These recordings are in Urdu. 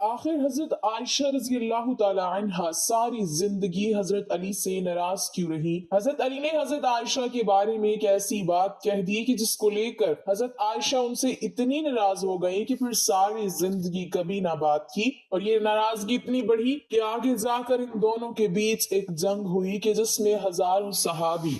آخر حضرت عائشہ رضی اللہ تعالی عنہا ساری زندگی حضرت علی سے ناراض کیوں رہی؟ حضرت علی نے حضرت عائشہ کے بارے میں ایک ایسی بات کہہ دی کہ جس کو لے کر حضرت عائشہ ان سے اتنی ناراض ہو گئی کہ پھر ساری زندگی کبھی نہ بات کی، اور یہ ناراضگی اتنی بڑھی کہ آگے جا کر ان دونوں کے بیچ ایک جنگ ہوئی کہ جس میں ہزاروں صحابی۔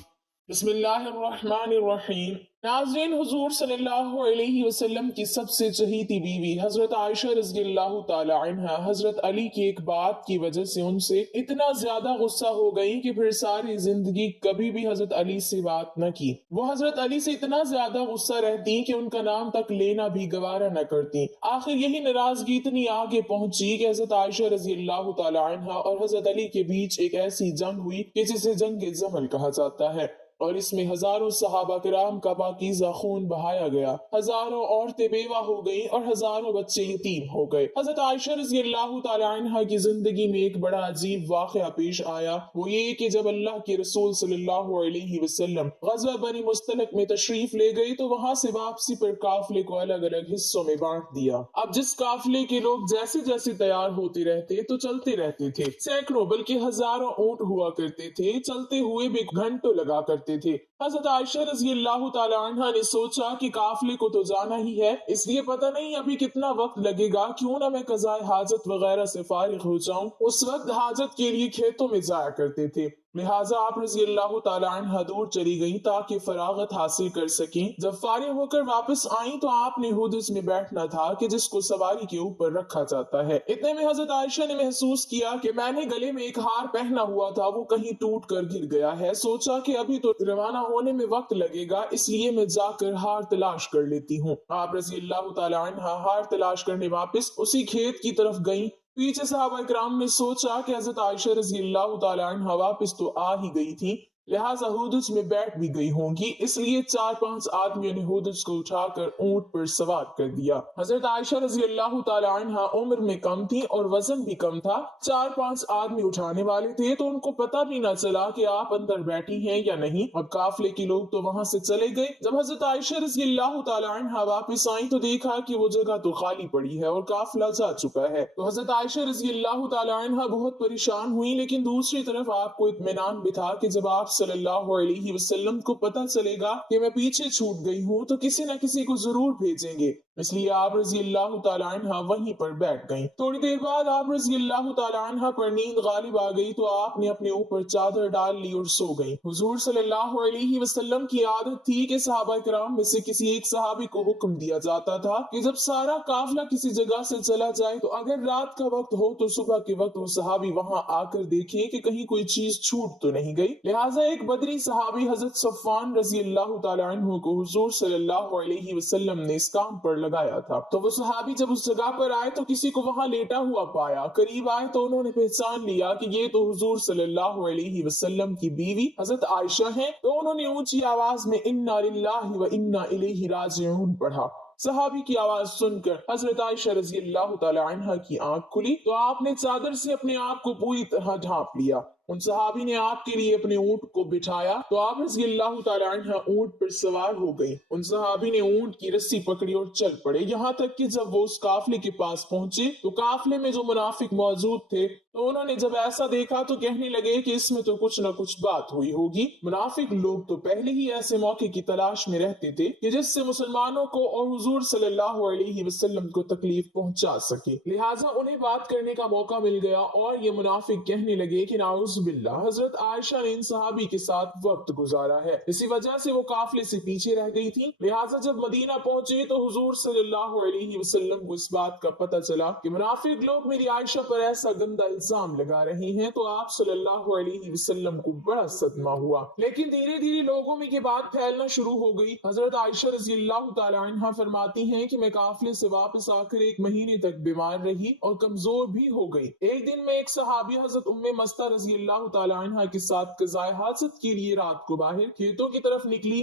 بسم اللہ الرحمن الرحیم۔ ناظرین، حضور صلی اللہ علیہ وسلم کی سب سے چہیتی بیوی حضرت عائشہ رضی اللہ تعالی عنہا حضرت علی کی ایک بات کی وجہ سے ان سے اتنا زیادہ غصہ ہو گئی کہ پھر ساری زندگی کبھی بھی حضرت علی سے بات نہ کی۔ وہ حضرت علی سے اتنا زیادہ غصہ رہتی کہ ان کا نام تک لینا بھی گوارا نہ کرتی۔ آخر یہی ناراضگی اتنی آگے پہنچی کہ حضرت عائشہ رضی اللہ تعالی عنہا اور حضرت علی کے بیچ ایک ایسی جنگ ہوئی کہ جسے جنگ جمل کہا جاتا ہے، اور اس میں ہزاروں صحابہ کرام کا پاکیزہ خون بہایا گیا، ہزاروں عورتیں بیوہ ہو گئیں اور ہزاروں بچے یتیم ہو گئے۔ حضرت عائشہ رضی اللہ تعالی عنہا کی زندگی میں ایک بڑا عجیب واقعہ پیش آیا، وہ یہ کہ جب اللہ کے رسول صلی اللہ علیہ وسلم غزوہ بنی مستلق میں تشریف لے گئی تو وہاں سے واپسی پر قافلے کو الگ الگ حصوں میں بانٹ دیا۔ اب جس قافلے کے لوگ جیسے جیسے تیار ہوتے رہتے تو چلتے رہتے تھے، سینکڑوں بلکہ ہزاروں اونٹ ہوا کرتے تھے، چلتے ہوئے بھی گھنٹوں لگا کرتے تھے۔ حضرت عائشہ رضی اللہ تعالی عنہا نے سوچا کہ قافلے کو تو جانا ہی ہے، اس لیے پتہ نہیں ابھی کتنا وقت لگے گا، کیوں نہ میں قضائے حاجت وغیرہ سے فارغ ہو جاؤں۔ اس وقت حاجت کے لیے کھیتوں میں جایا کرتے تھے، لہٰذا آپ رضی اللہ تعالی عنہ دور چلی گئیں تاکہ فراغت حاصل کر سکیں۔ جب فارغ ہو کر واپس آئیں تو آپ نے حدث میں بیٹھنا تھا کہ جس کو سواری کے اوپر رکھا جاتا ہے۔ اتنے میں حضرت عائشہ نے محسوس کیا کہ میں نے گلے میں ایک ہار پہنا ہوا تھا، وہ کہیں ٹوٹ کر گر گیا ہے۔ سوچا کہ ابھی تو روانہ ہونے میں وقت لگے گا، اس لیے میں جا کر ہار تلاش کر لیتی ہوں۔ آپ رضی اللہ تعالی عنہ ہار تلاش کرنے واپس اسی کھیت کی طرف گئیں۔ پیچھے صحابہ کرام نے سوچا کہ حضرت عائشہ رضی اللہ تعالی عنہ واپس تو آ ہی گئی تھی، لہٰذا حدث میں بیٹھ بھی گئی ہوں گی، اس لیے 4-5 آدمیوں نے حدث کو اٹھا کر اونٹ پر سوار کر دیا۔ حضرت عائشہ رضی اللہ تعالی عنہ عمر میں کم تھی اور وزن بھی کم تھا، 4-5 آدمی اٹھانے والے تھے تو ان کو پتہ بھی نہ چلا کہ آپ اندر بیٹھی ہیں یا نہیں۔ اب قافلے کے لوگ تو وہاں سے چلے گئے۔ جب حضرت عائشہ رضی اللہ تعالی عنہ واپس آئیں تو دیکھا کہ وہ جگہ تو خالی پڑی ہے اور قافلہ جا چکا ہے، تو حضرت عائشہ رضی اللہ تعالی عنہ بہت پریشان ہوئی، لیکن دوسری طرف آپ کو اطمینان بھی تھا کہ جب آپ صلی اللہ علیہ وسلم کو پتہ چلے گا کہ میں پیچھے چھوٹ گئی ہوں تو کسی نہ کسی کو ضرور بھیجیں گے، اس لیے آپ رضی اللہ تعالی عنہ وہیں پر بیٹھ گئیں۔ تھوڑی دیر بعد آپ رضی اللہ تعالی عنہ پر نیند غالب آ گئی تو آپ نے اپنے اوپر چادر ڈال لی اور سو گئی۔ حضور صلی اللہ علیہ وسلم کی عادت تھی کہ صحابہ کرام میں سے کسی ایک صحابی کو حکم دیا جاتا تھا کہ جب سارا قافلہ کسی جگہ سے چلا جائے تو اگر رات کا وقت ہو تو صبح کے وقت وہ صحابی وہاں آ کر دیکھیں کہ کہیں کوئی چیز چھوٹ تو نہیں گئی۔ لہٰذا ایک بدری صحابی حضرت صفوان رضی اللہ تعالی عنہ کو حضور صلی اللہ علیہ وسلم نے اس کام پر لگایا تھا، تو وہ صحابی جب اس جگہ پر آئے تو کسی کو وہاں لیٹا ہوا پایا۔ قریب آئے تو انہوں نے پہچان لیا کہ یہ تو حضور صلی اللہ علیہ وسلم کی بیوی حضرت عائشہ ہیں، تو انہوں نے اونچی آواز میں انا للہ و انا الیہ راجعون پڑھا۔ صحابی کی آواز سن کر حضرت عائشہ رضی اللہ تعالی عنہ کی آنکھ کھلی تو آپ نے چادر سے اپنے آپ کو پوری طرح ڈھانپ لیا۔ ان صحابی نے آپ کے لیے اپنے اونٹ کو بٹھایا تو آپ رضی اللہ تعالی عنہ اونٹ پر سوار ہو گئی۔ ان صحابی نے اونٹ کی رسی پکڑی اور چل پڑے، یہاں تک کہ جب وہ اس قافلے کے پاس پہنچے تو قافلے میں جو منافق موجود تھے تو انہوں نے جب ایسا دیکھا تو کہنے لگے کہ اس میں تو کچھ نہ کچھ بات ہوئی ہوگی۔ منافق لوگ تو پہلے ہی ایسے موقع کی تلاش میں رہتے تھے کہ جس سے مسلمانوں کو اور حضور صلی اللہ علیہ وسلم کو تکلیف پہنچا سکے، لہٰذا انہیں بات کرنے کا موقع مل گیا اور یہ منافق کہنے لگے کہ نعوذ باللہ، حضرت عائشہ نے ان صحابی کے ساتھ وقت گزارا ہے، اسی وجہ سے وہ قافلے سے پیچھے رہ گئی تھی۔ لہٰذا جب مدینہ پہنچے تو حضور صلی اللہ علیہ وسلم کو اس بات کا پتہ چلا کہ منافق لوگ میری عائشہ پر ایسا گندا الزام لگا رہے ہیں، تو آپ صلی اللہ علیہ وسلم کو بڑا صدمہ ہوا، لیکن دھیرے دھیرے لوگوں میں یہ بات پھیلنا شروع ہو گئی۔ حضرت عائشہ رضی اللہ تعالی عنہ فرماتی ہیں کہ میں قافلے سے واپس آ کر 1 مہینے تک بیمار رہی اور کمزور بھی ہو گئی۔ ایک دن میں ایک صحابی حضرت ام مستہ رضی اللہ تعالی عنہ کے ساتھ قضائے حاجت کے لیے رات کو باہر کھیتوں کی طرف نکلی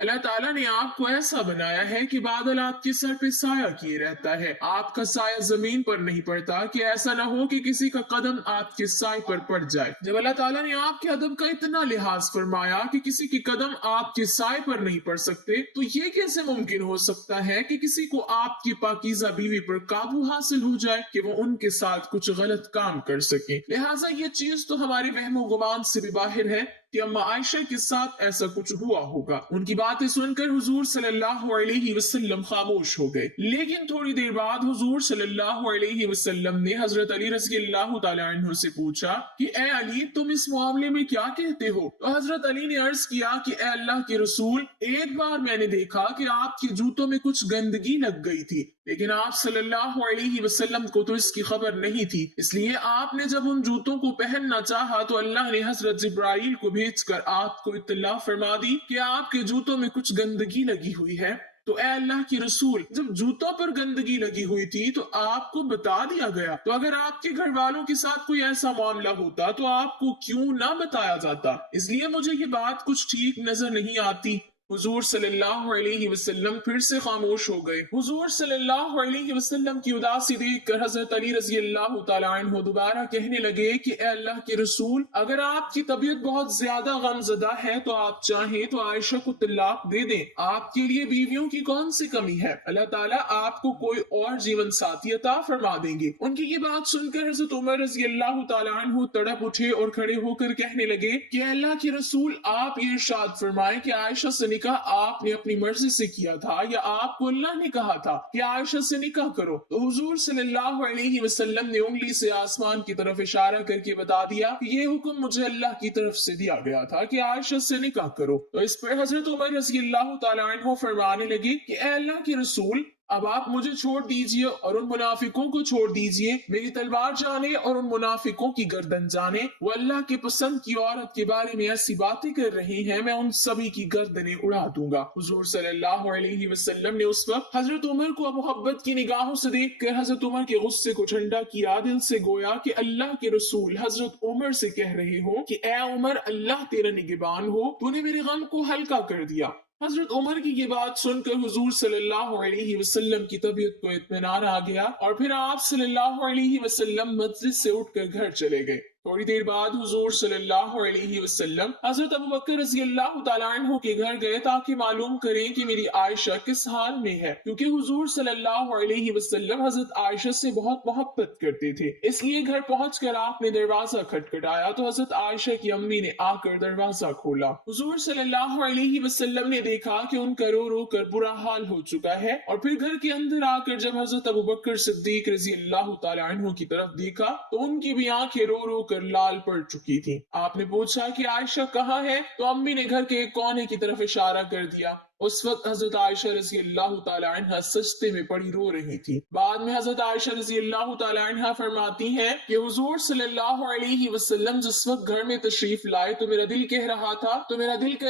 اللہ تعالیٰ نے آپ کو ایسا بنایا ہے کہ بادل آپ کے سر پہ سایہ کیے رہتا ہے، آپ کا سایہ زمین پر نہیں پڑتا کہ ایسا نہ ہو کہ کسی کا قدم آپ کے سائے پر پڑ جائے۔ جب اللہ تعالیٰ نے آپ کے ادب کا اتنا لحاظ فرمایا کہ کسی کی قدم آپ کے سائے پر نہیں پڑ سکتے، تو یہ کیسے ممکن ہو سکتا ہے کہ کسی کو آپ کی پاکیزہ بیوی پر قابو حاصل ہو جائے کہ وہ ان کے ساتھ کچھ غلط کام کر سکے؟ لہٰذا یہ چیز تو ہمارے وہم و گمان سے بھی باہر ہے کہ اما عائشہ کے ساتھ ایسا کچھ ہوا ہوگا۔ ان کی باتیں سن کر حضور صلی اللہ علیہ وسلم خاموش ہو گئے، لیکن تھوڑی دیر بعد حضور صلی اللہ علیہ وسلم نے حضرت علی رضی اللہ تعالی عنہ سے پوچھا کہ اے علی، تم اس معاملے میں کیا کہتے ہو؟ تو حضرت علی نے عرض کیا کہ اے اللہ کے رسول، ایک بار میں نے دیکھا کہ آپ کے جوتوں میں کچھ گندگی لگ گئی تھی، لیکن آپ صلی اللہ علیہ وسلم کو تو اس کی خبر نہیں تھی، اس لیے آپ نے جب ان جوتوں کو پہننا چاہا تو اللہ نے حضرت جبرائیل کو بھیج کر آپ کو اطلاع فرما دی کہ آپ کے جوتوں میں کچھ گندگی لگی ہوئی ہے۔ تو اے اللہ کی رسول، جب جوتوں پر گندگی لگی ہوئی تھی تو آپ کو بتا دیا گیا، تو اگر آپ کے گھر والوں کے ساتھ کوئی ایسا معاملہ ہوتا تو آپ کو کیوں نہ بتایا جاتا؟ اس لیے مجھے یہ بات کچھ ٹھیک نظر نہیں آتی۔ حضور صلی اللہ علیہ وسلم پھر سے خاموش ہو گئے۔ حضور صلی اللہ علیہ وسلم کی اداسی دیکھ کر حضرت علی رضی اللہ تعالی عنہ دوبارہ کہنے لگے کہ اے اللہ کے رسول، اگر آپ کی طبیعت بہت زیادہ غم زدہ ہے تو آپ چاہیں تو عائشہ کو طلاق دے دیں، آپ کے لیے بیویوں کی کون سی کمی ہے؟ اللہ تعالیٰ آپ کو کوئی اور جیون ساتھی عطا فرما دیں گے۔ ان کی یہ بات سن کر حضرت عمر رضی اللہ تعالی عنہ تڑپ اٹھے اور کھڑے ہو کر کہنے لگے کہ اے اللہ کے رسول، آپ یہ ارشاد فرمائیں کہ عائشہ سے آپ نے اپنی مرضی سے کیا تھا یا آپ کو اللہ نے کہا تھا کہ عائشہ سے نکاح کرو؟ تو حضور صلی اللہ علیہ وسلم نے انگلی سے آسمان کی طرف اشارہ کر کے بتا دیا کہ یہ حکم مجھے اللہ کی طرف سے دیا گیا تھا کہ عائشہ سے نکاح کرو۔ تو اس پر حضرت عمر رضی اللہ تعالی عنہ فرمانے لگے کہ اے اللہ کے رسول، اب آپ مجھے چھوڑ دیجئے اور ان منافقوں کو چھوڑ دیجئے، میری تلوار جانے اور ان منافقوں کی گردن جانے، وہ اللہ کے پسند کی عورت کے بارے میں ایسی باتیں کر رہی ہیں، میں ان سبھی کی گردنیں اڑا دوں گا۔ حضور صلی اللہ علیہ وسلم نے اس وقت حضرت عمر کو محبت کی نگاہوں سے دیکھ کر حضرت عمر کے غصے کو ٹھنڈا کیا، دل سے گویا کہ اللہ کے رسول حضرت عمر سے کہہ رہے ہوں کہ اے عمر، اللہ تیرا نگہبان ہو، تو نے میرے غم کو ہلکا کر دیا۔ حضرت عمر کی یہ بات سن کر حضور صلی اللہ علیہ وسلم کی طبیعت کو اطمینان آ گیا اور پھر آپ صلی اللہ علیہ وسلم مجلس سے اٹھ کر گھر چلے گئے۔ تھوڑی دیر بعد حضور صلی اللہ علیہ وسلم حضرت ابوبکر رضی اللہ تعالیٰ عنہ کے گھر گئے تاکہ معلوم کریں کہ میری عائشہ کس حال میں ہے، کیونکہ حضور صلی اللہ علیہ وسلم حضرت عائشہ سے بہت محبت کرتے تھے، اس لیے گھر پہنچ کر آپ نے دروازہ کھٹکھٹایا تو حضرت عائشہ کی امی نے آ کر دروازہ کھولا۔ حضور صلی اللہ علیہ وسلم نے دیکھا کہ ان کا رو رو کر برا حال ہو چکا ہے، اور پھر گھر کے اندر آ کر جب حضرت ابوبکر صدیق رضی اللہ تعالیٰ عنہ کی طرف دیکھا تو ان کی بھی آنکھیں رو رو کر لال پڑ چکی تھی۔ آپ نے پوچھا کہ عائشہ کہاں ہے؟ تو امی نے گھر کے ایک کونے کی طرف اشارہ کر دیا۔ اس وقت حضرت عائشہ رضی اللہ تعالی عنہ سجدے میں پڑی رو رہی تھی۔ بعد میں حضرت عائشہ رضی اللہ تعالی عنہ فرماتی ہیں کہ حضور صلی اللہ علیہ وسلم جس وقت گھر میں تشریف لائے تو میرا دل کر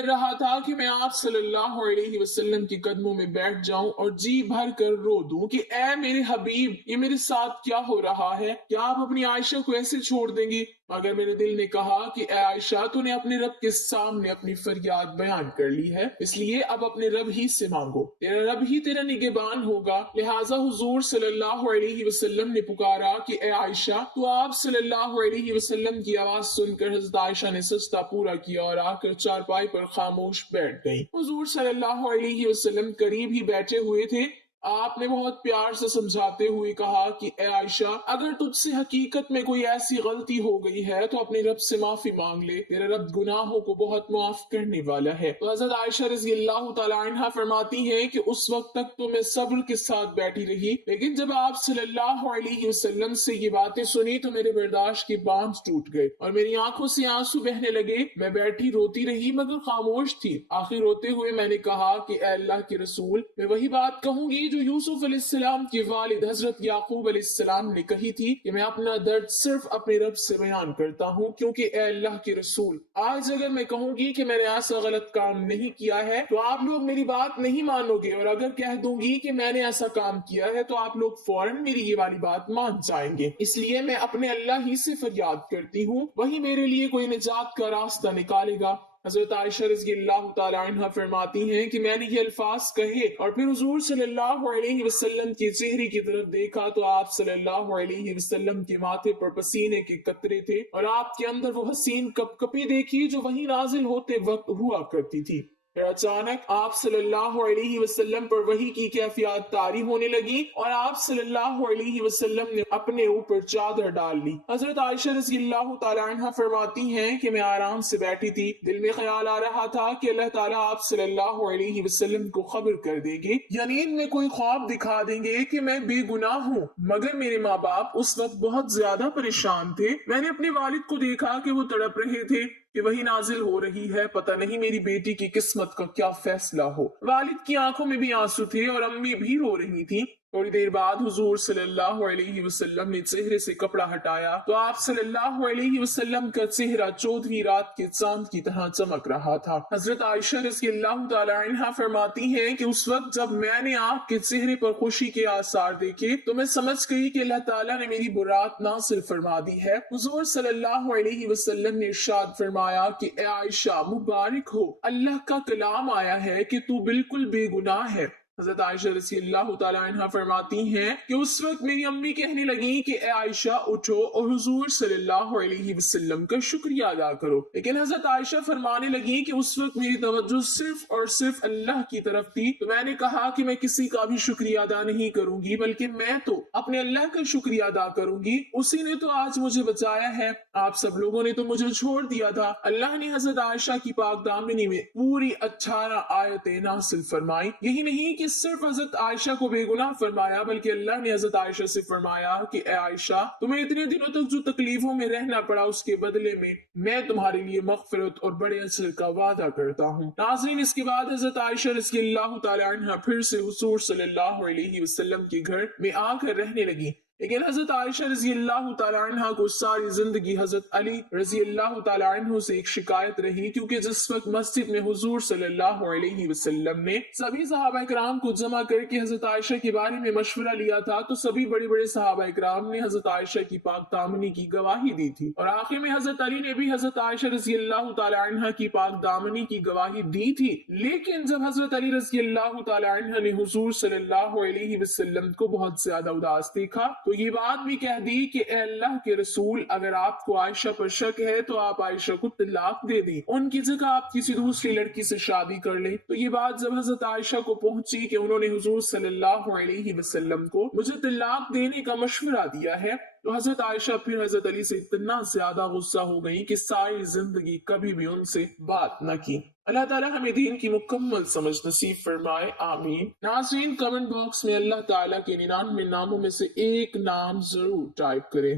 رہا تھا کہ میں آپ صلی اللہ علیہ وسلم کے قدموں میں بیٹھ جاؤں اور جی بھر کر رو دوں کہ اے میرے حبیب، یہ میرے ساتھ کیا ہو رہا ہے؟ کیا آپ اپنی عائشہ کو ایسے چھوڑ دیں گے؟ مگر میرے دل نے کہا کہ اے عائشہ، تو نے اپنے رب کے سامنے اپنی فریاد بیان کر لی ہے، اس لیے اب اپنے رب ہی سے مانگو، تیرا رب ہی تیرا نگہبان ہوگا۔ لہٰذا حضور صلی اللہ علیہ وسلم نے پکارا کہ اے عائشہ، تو آپ صلی اللہ علیہ وسلم کی آواز سن کر حضرت عائشہ نے سجدہ پورا کیا اور آ کر چارپائی پر خاموش بیٹھ گئی۔ حضور صلی اللہ علیہ وسلم قریب ہی بیٹھے ہوئے تھے۔ آپ نے بہت پیار سے سمجھاتے ہوئے کہا کہ اے عائشہ، اگر تجھ سے حقیقت میں کوئی ایسی غلطی ہو گئی ہے تو اپنے رب سے معافی مانگ لے، تیرا رب گناہوں کو بہت معاف کرنے والا ہے۔ تو حضرت عائشہ رضی اللہ تعالی عنہ فرماتی ہیں کہ اس وقت تک تو میں صبر کے ساتھ بیٹھی رہی، لیکن جب آپ صلی اللہ علیہ وسلم سے یہ باتیں سنی تو میرے برداشت کے باندھ ٹوٹ گئے اور میری آنکھوں سے آنسو بہنے لگے۔ میں بیٹھی روتی رہی مگر خاموش تھی۔ آخر روتے ہوئے میں نے کہا کہ اے اللہ کے رسول، میں وہی بات کہوں گی جو یوسف علیہ السلام کے والد حضرت یعقوب علیہ السلام نے کہی تھی کہ میں اپنا درد صرف اپنے رب سے بیان کرتا ہوں، کیونکہ اے اللہ کے رسول، آج اگر میں کہوں گی کہ میں نے ایسا غلط کام نہیں کیا ہے تو آپ لوگ میری بات نہیں مانو گے، اور اگر کہہ دوں گی کہ میں نے ایسا کام کیا ہے تو آپ لوگ فوراً میری یہ والی بات مان جائیں گے۔ اس لیے میں اپنے اللہ ہی سے فریاد کرتی ہوں، وہی میرے لیے کوئی نجات کا راستہ نکالے گا۔ حضرت عائشہ رضی اللہ تعالیٰ عنہ فرماتی ہیں کہ میں نے یہ الفاظ کہے اور پھر حضور صلی اللہ علیہ وسلم کے چہرے کی طرف دیکھا تو آپ صلی اللہ علیہ وسلم کے ماتھے پر پسینے کے قطرے تھے اور آپ کے اندر وہ حسین کپ کپی دیکھی جو وہی نازل ہوتے وقت ہوا کرتی تھی۔ پھر اچانک آپ صلی اللہ علیہ وسلم پر وحی کی کیفیات طاری ہونے لگی اور آپ صلی اللہ علیہ وسلم نے اپنے اوپر چادر ڈال لی۔ حضرت عائشہ رضی اللہ تعالیٰ عنہ فرماتی ہیں کہ میں آرام سے بیٹھی تھی، دل میں خیال آ رہا تھا کہ اللہ تعالیٰ آپ صلی اللہ علیہ وسلم کو خبر کر دے گے یا نیند میں کوئی خواب دکھا دیں گے کہ میں بے گناہ ہوں، مگر میرے ماں باپ اس وقت بہت زیادہ پریشان تھے۔ میں نے اپنے والد کو دیکھا کہ وہ تڑپ رہے تھے کہ وہی نازل ہو رہی ہے، پتہ نہیں میری بیٹی کی قسمت کا کیا فیصلہ ہو۔ والد کی آنکھوں میں بھی آنسو تھے اور امی بھی رو رہی تھی۔ تھوڑی دیر بعد حضور صلی اللہ علیہ وسلم نے چہرے سے کپڑا ہٹایا تو آپ صلی اللہ علیہ وسلم کا چہرہ 14ویں رات کے چاند کی طرح چمک رہا تھا۔ حضرت عائشہ رضی اللہ تعالی عنہا فرماتی ہیں کہ اس وقت جب میں نے آپ کے چہرے پر خوشی کے آثار دیکھے تو میں سمجھ گئی کہ اللہ تعالیٰ نے میری برات ناصل فرما دی ہے۔ حضور صلی اللہ علیہ وسلم نے ارشاد فرمایا کہ اے عائشہ مبارک ہو، اللہ کا کلام آیا ہے کہ تو بالکل بے گناہ ہے۔ حضرت عائشہ رضی اللہ تعالیٰ عنہ فرماتی ہیں کہ اس وقت میری امی کہنے لگی کہ اے عائشہ اٹھو اور حضور صلی اللہ علیہ وسلم کا شکریہ ادا کرو، لیکن حضرت عائشہ فرمانے لگی کہ اس وقت میری توجہ صرف اور صرف اللہ کی طرف تھی، تو میں نے کہا کہ میں کسی کا بھی شکریہ ادا نہیں کروں گی بلکہ میں تو اپنے اللہ کا شکریہ ادا کروں گی، اسی نے تو آج مجھے بچایا ہے، آپ سب لوگوں نے تو مجھے چھوڑ دیا تھا۔ اللہ نے حضرت عائشہ کی پاک دامنی میں پوری 18 آیتیں نازل فرمائی۔ یہی نہیں کہ صرف حضرت عائشہ کو بے گناہ فرمایا بلکہ اللہ نے حضرت عائشہ سے فرمایا کہ اے عائشہ تمہیں اتنے دنوں تک جو تکلیفوں میں رہنا پڑا اس کے بدلے میں تمہارے لیے مغفرت اور بڑے اجر کا وعدہ کرتا ہوں۔ ناظرین، اس کے بعد حضرت عائشہ رضی اللہ تعالی عنہ پھر سے حضور صلی اللہ علیہ وسلم کے گھر میں آ کر رہنے لگی، لیکن حضرت عائشہ رضی اللہ تعالی عنہ کو ساری زندگی حضرت علی رضی اللہ تعالی عنہ سے ایک شکایت رہی، کیونکہ جس وقت مسجد میں حضور صلی اللہ علیہ وسلم نے سبھی صحابہ کرام کو جمع کر کے حضرت عائشہ کے بارے میں مشورہ لیا تھا تو سبھی بڑے بڑے صحابہ کرام نے حضرت عائشہ کی پاک دامنی کی گواہی دی تھی، اور آخر میں حضرت علی نے بھی حضرت عائشہ رضی اللہ تعالی عنہ کی پاک دامنی کی گواہی دی تھی۔ لیکن جب حضرت علی رضی اللہ تعالی عنہ نے حضور صلی اللہ علیہ وسلم کو بہت زیادہ اداس دیکھا تو یہ بات بھی کہہ دی کہ اے اللہ کے رسول، اگر آپ کو عائشہ پر شک ہے تو آپ عائشہ کو طلاق دے دیں، ان کی جگہ آپ کسی دوسری لڑکی سے شادی کر لیں۔ تو یہ بات جب حضرت عائشہ کو پہنچی کہ انہوں نے حضور صلی اللہ علیہ وسلم کو مجھے طلاق دینے کا مشورہ دیا ہے، تو حضرت عائشہ پھر حضرت علی سے اتنا زیادہ غصہ ہو گئی کہ ساری زندگی کبھی بھی ان سے بات نہ کی۔ اللہ تعالیٰ ہمیں دین کی مکمل سمجھ نصیب فرمائے، آمین۔ ناظرین، کمنٹ باکس میں اللہ تعالیٰ کے 99 ناموں میں سے ایک نام ضرور ٹائپ کریں۔